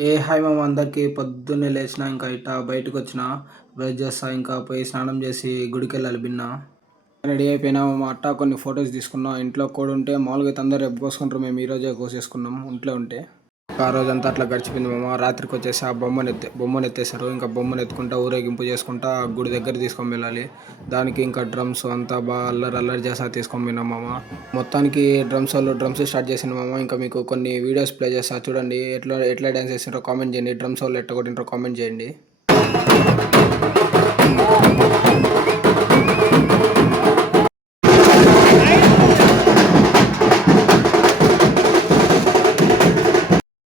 Hi మామ అందరికీ పొద్దున్నే లేచిన ఇంకా ఇట్లా బయటకు వచ్చిన బ్రష్ చేస్తా ఇంకా పోయి స్నానం చేసి గుడికి వెళ్ళాలి బిన్న రెడీ అయిపోయినా మా అట్ట కొన్ని ఫొటోస్ తీసుకున్నాం. ఇంట్లో కూడా ఉంటే మామూలుగా అయితే అందరూ రేపు కోసుకుంటారు, మేము ఈరోజే కోసేసుకున్నాం ఇంట్లో ఉంటే. ఆ రోజంతా అట్లా గడిచిపోయింది మామ. రాత్రికి వచ్చేసి ఆ బొమ్మను ఎత్తేసారు. ఇంకా బొమ్మను ఎత్తుకుంటా ఊరేగింపు చేసుకుంటా గుడి దగ్గర తీసుకొని వెళ్ళాలి. దానికి ఇంకా డ్రమ్స్ అంతా బాగా అల్లరి చేసా తీసుకొని పోయినాం మామ. మొత్తానికి డ్రమ్స్ స్టార్ట్ చేసిన మామ. ఇంకా మీకు కొన్ని వీడియోస్ ప్లే చేస్తా చూడండి. ఎట్లా డ్యాన్స్ చేసినారో కామెంట్ చేయండి. డ్రమ్స్ వాళ్ళు ఎట్లా కొట్టినారో కామెంట్ చేయండి.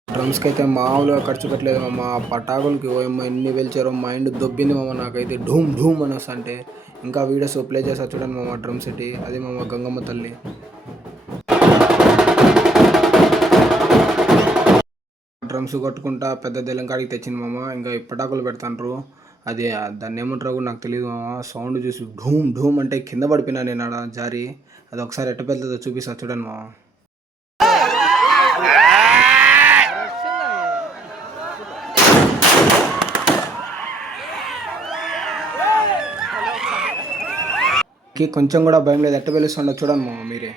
డ్రమ్స్కి అయితే మామూలుగా ఖర్చు పెట్టలేదు మామ. పటాకులకి పోయమ్మ ఎన్ని వెళ్చారో మైండ్ దొబ్బింది మామ. నాకైతే ఢూమ్ ఢూమ్ అని వస్తా అంటే ఇంకా వీడియోస్ ప్లే చేస్తా చూడండి మామ. డ్రమ్స్ ఎట్టి అది మామ గంగమ్మ తల్లి. డ్రమ్స్ కొట్టుకుంటా పెద్ద దెలంకాడికి తెచ్చింది మామ. ఇంకా ఈ పటాకులు పెడతాండ్రు, అది దాన్ని ఏమంటారో కూడా నాకు తెలియదు మామ. సౌండ్ చూసి ఢూమ్ ఢూమ్ అంటే కింద పడిపోయినా నేను ఆడ జారి. అది ఒకసారి ఎట్ట పెద్దదో చూపిస్తా చూడండి మామ. కొంచెం కూడా భయం లేదు, ఎట్ట పిలుస్తుండో చూడండి మామ మీరే.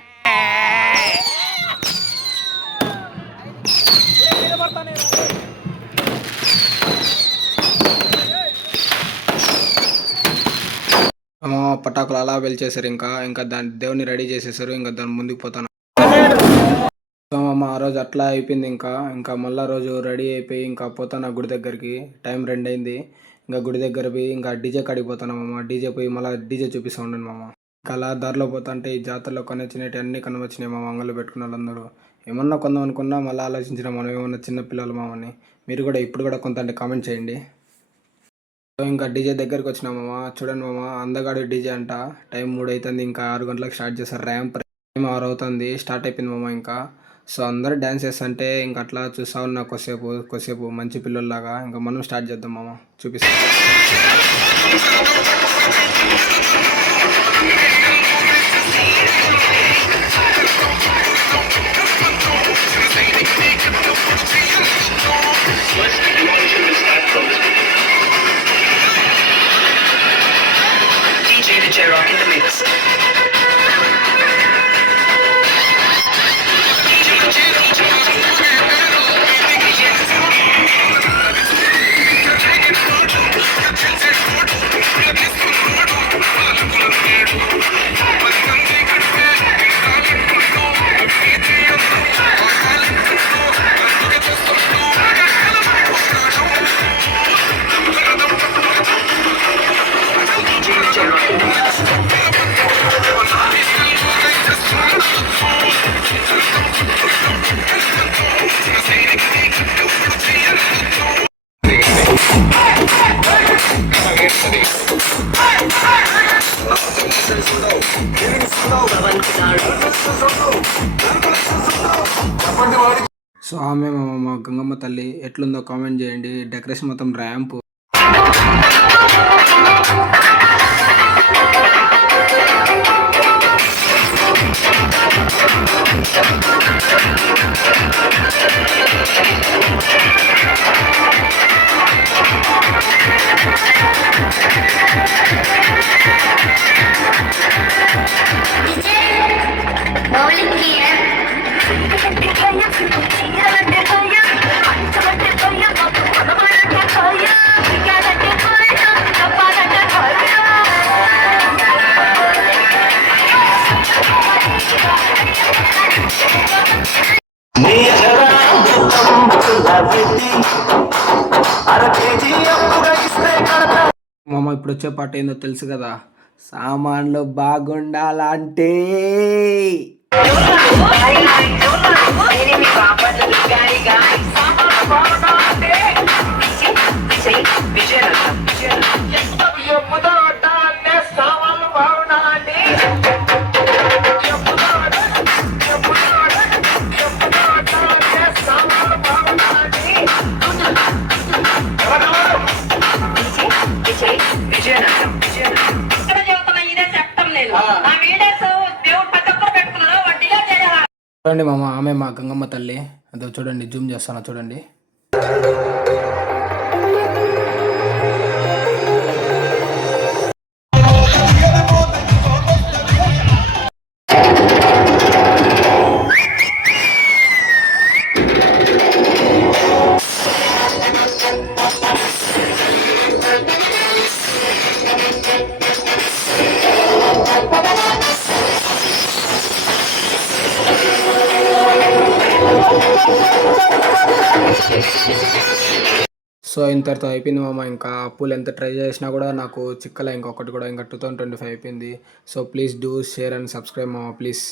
పటాకులు అలా వెళ్చేసారు. ఇంకా దాని దేవుని రెడీ చేసేసారు. ఇంకా దాని ముందుకు పోతాను. సో మా ఆ రోజు అట్లా అయిపోయింది. ఇంకా మళ్ళా రోజు రెడీ అయిపోయి ఇంకా పోతాను గుడి దగ్గరికి. టైం 2 అయింది. ఇంకా గుడి దగ్గర పోయి ఇంకా డీజే కాడికి పోతాను మామ. డీజే పోయి మళ్ళీ డీజే చూపిస్తూ ఉండండి మామ. ఇంకా అలా దారిలో పోతుంటే ఈ జాతరలో కొనొచ్చినవి అన్నీ కనవచ్చినాయి మామ. అంగళ్ళు పెట్టుకున్న వాళ్ళందరూ ఏమన్నా కొందాం అనుకున్నా మళ్ళీ ఆలోచించిన మనం ఏమన్నా చిన్నపిల్లలు మామని. మీరు కూడా ఇప్పుడు కూడా కొంత అంటే కామెంట్ చేయండి. సో ఇంకా డీజే దగ్గరికి వచ్చినా మామ. చూడండి మామ, అందగాడు డీజే అంట. టైం 3 అవుతుంది. ఇంకా 6 గంటలకు స్టార్ట్ చేస్తారు. ర్యాంప్ టైం 6 అవుతుంది. స్టార్ట్ అయిపోయింది మామ. ఇంకా సో అందరూ డ్యాన్స్ చేస్తుంటే ఇంకా అట్లా చూస్తా ఉన్నా కొద్దిసేపు మంచి పిల్లల్లాగా. ఇంకా మనం స్టార్ట్ చేద్దాం మామ, చూపిస్తాం. సో ఆమె మా గంగమ్మ తల్లి ఎట్లుందో కామెంట్ చేయండి. డెకరేషన్ మొత్తం ర్యాంప్. మామ ఇప్పుడు వచ్చే పాట ఏందో తెలుసు కదా, సామాన్లు బాగుండాలంటే చూడండి మామ, ఆమె మా గంగమ్మ తల్లి. అదో చూడండి, జూమ్ చేస్తాను చూడండి. సో ఇంతటితో అయిపోయింది మామ. ఇంకా పూలు ఎంత ట్రై చేసినా కూడా నాకు చిక్కలే ఇంకొకటి కూడా. ఇంకా 2025 అయిపోయింది. So please do share and subscribe మామ ప్లీజ్.